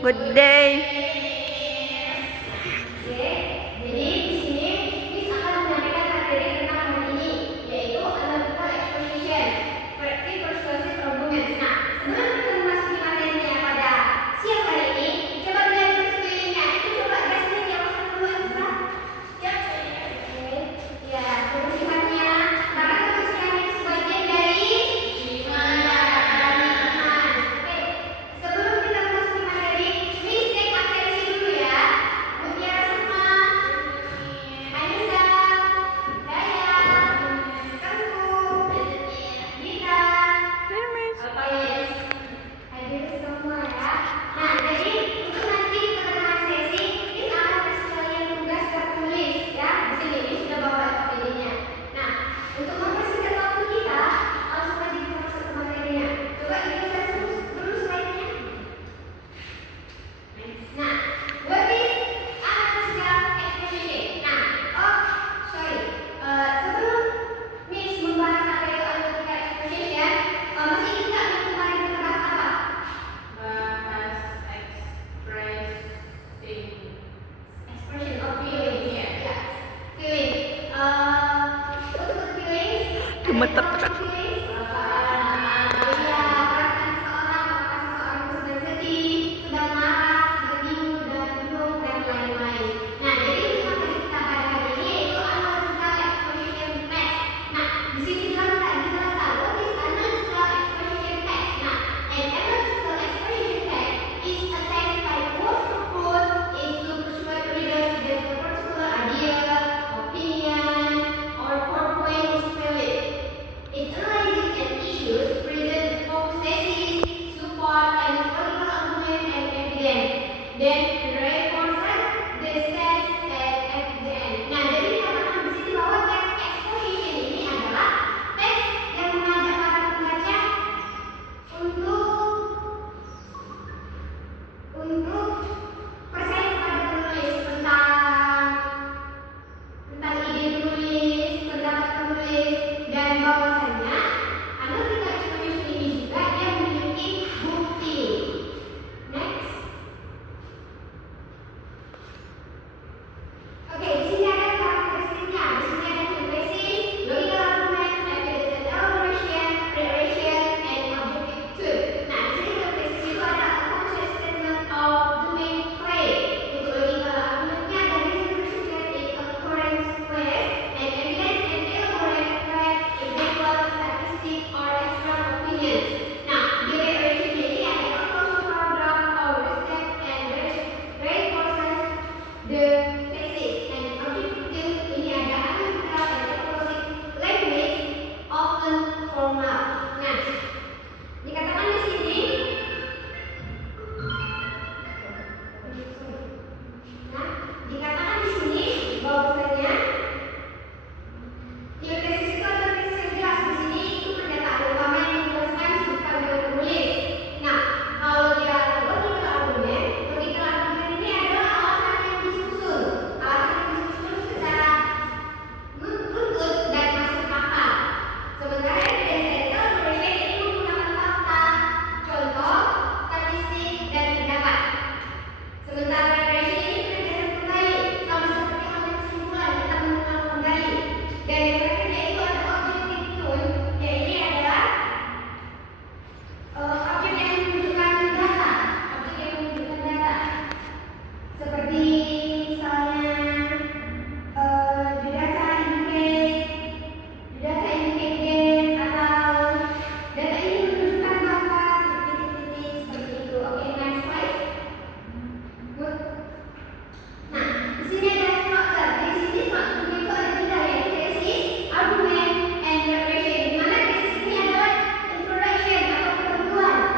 Good day. Jadi di sini Miss akan menyampaikan materi tentang hari ini, yaitu analytical exposition, corrective persuasive arguments. Nah, sebelum kita memasuki materinya pada siang hari ini, coba lihat di sekelilingnya. Itu coba Jasmine yang masuk dulu, Elsa. Ya, ya, kebersihannya. Karena kebersihan itu sebagian dari iman. Oke, sebelum kita memasuki materi, Miss take atensi dulu ya. Mutiara sama Anissa, Daya, Tengku, Gita, hadir semua ya. Nah, jadi untuk nanti pertengahan sesi, Miss akan kasih kalian tugas tertulis ya. Di sini Miss sudah bawa APD-nya. Nah, untuk mempersingkat waktu kita, langsung aja kita masuk ke materinya. Coba kita dulu slide-nya. Nah, what is analytical exposition? Nah, sebelum Miss membahas apa itu analytical exposition, masih ingat nggak minggu kemarin kita bahas apa? Expression of feelings. Yes. Feelings. What are feelings? Gemeter Ada kan? feelings? Iya, perasaan seseorang, apakah seseorang itu sedang sedih, sedang marah, sedang bingung, dan lain-lain. Nah, jadi materi kita pada hari ini yaitu analytical exposition test. Nah, di sini dijelaskan what is analytical exposition test. Nah, an analytical exposition test is a test by whose purpose is to persuade readers that a particular idea, opinion, or purpose is valid. It analyzes an issue, presents focus thesis, support, and historical argument and evidence. Then reinforces the stance at the end. Nah, jadi dikatakan di sini bahwa teks exposition ini adalah teks yang mengajak para pembaca untuk percaya kepada penulis tentang ide penulis, pendapat penulis, dan bahwasanya analytical exposition ini juga dia memiliki bukti. Next. Oke, di sini ada karakteristiknya. Di sini ada hypothesis, logical arguments, evidence and elaboration, preparation, and objective truth. Nah, di sini hypothesis itu ada a conscious statement of the main claim. Untuk logical argumentnya ada reason to suggest it occurrence place, and evidence and elaborate facts, example, statistic, or extra opinions. Nah, di preparation ini ada a closing paragraph or response and reinforces the thesis, and objective ini ada analytical and economic language often formal. Nah, dikatakan di sini bahwasanya hypothesis itu adalah tesis yang jelas. Di sini itu pernyataan utama yang dijelaskan disebutkan oleh penulis. Nah, kalau dia logical argument ini adalah alasan yang disusun secara runtut dan masuk akal. Sementara evidence and elaboration ini menggunakan fakta, contoh, statistik, dan pendapat. Sementara preparation ini penegasan kembali, sama seperti halnya kesimpulan, kita mengulang kembali. Dan yang terakhir yaitu ada objective truth, ya ini adalah objek yang menunjukkan data, seperti misalnya the data indicate atau data ini menunjukkan bahwa titik-titik seperti itu. Oke, next slide. Good. Nah, di sini ada struktur. Di sini strukturnya itu ada tiga, yaitu tesis, argument, and preparation. Di mana tesis ini adalah introduction atau pendahuluan.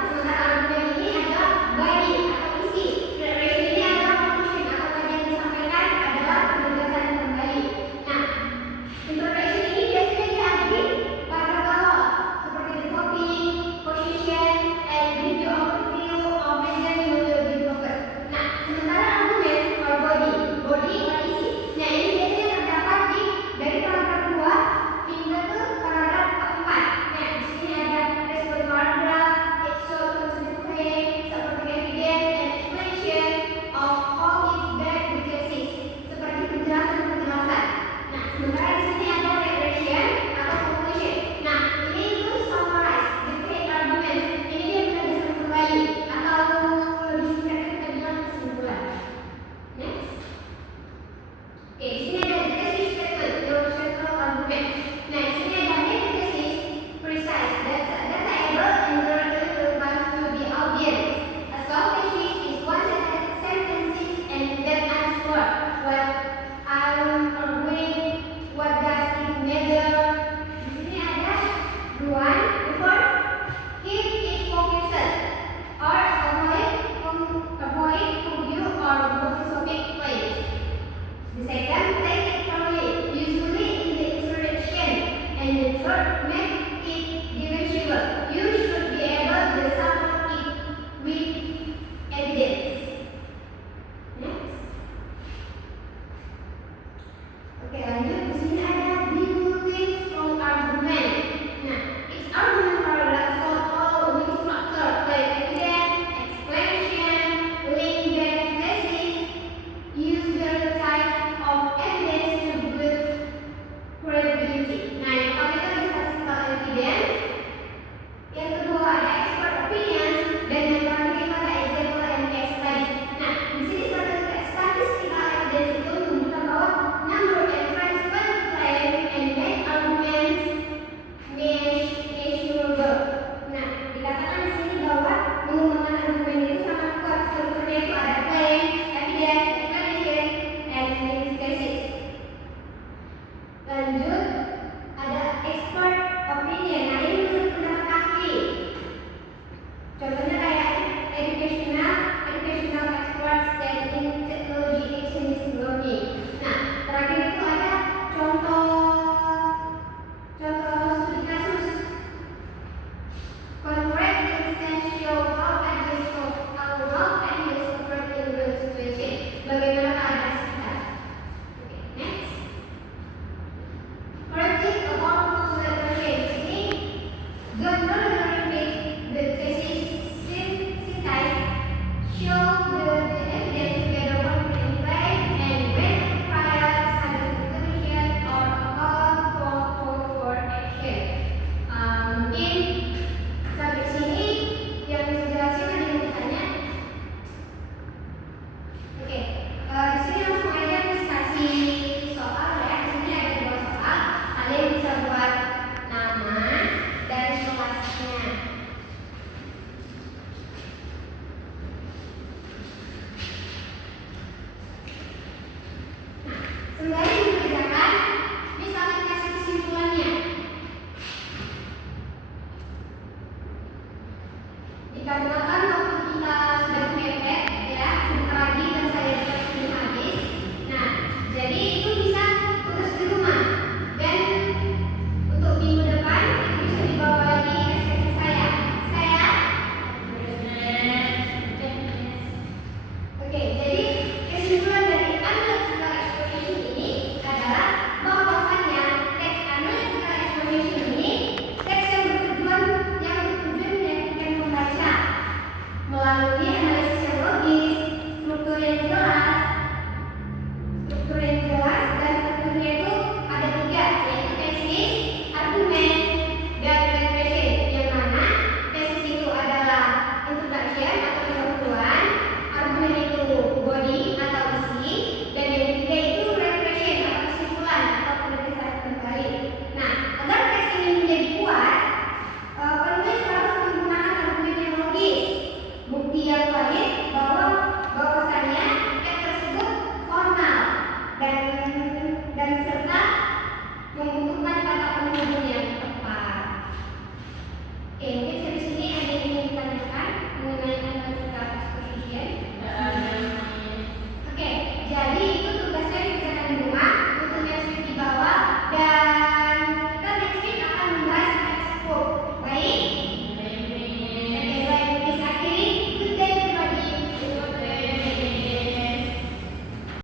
dikarenakan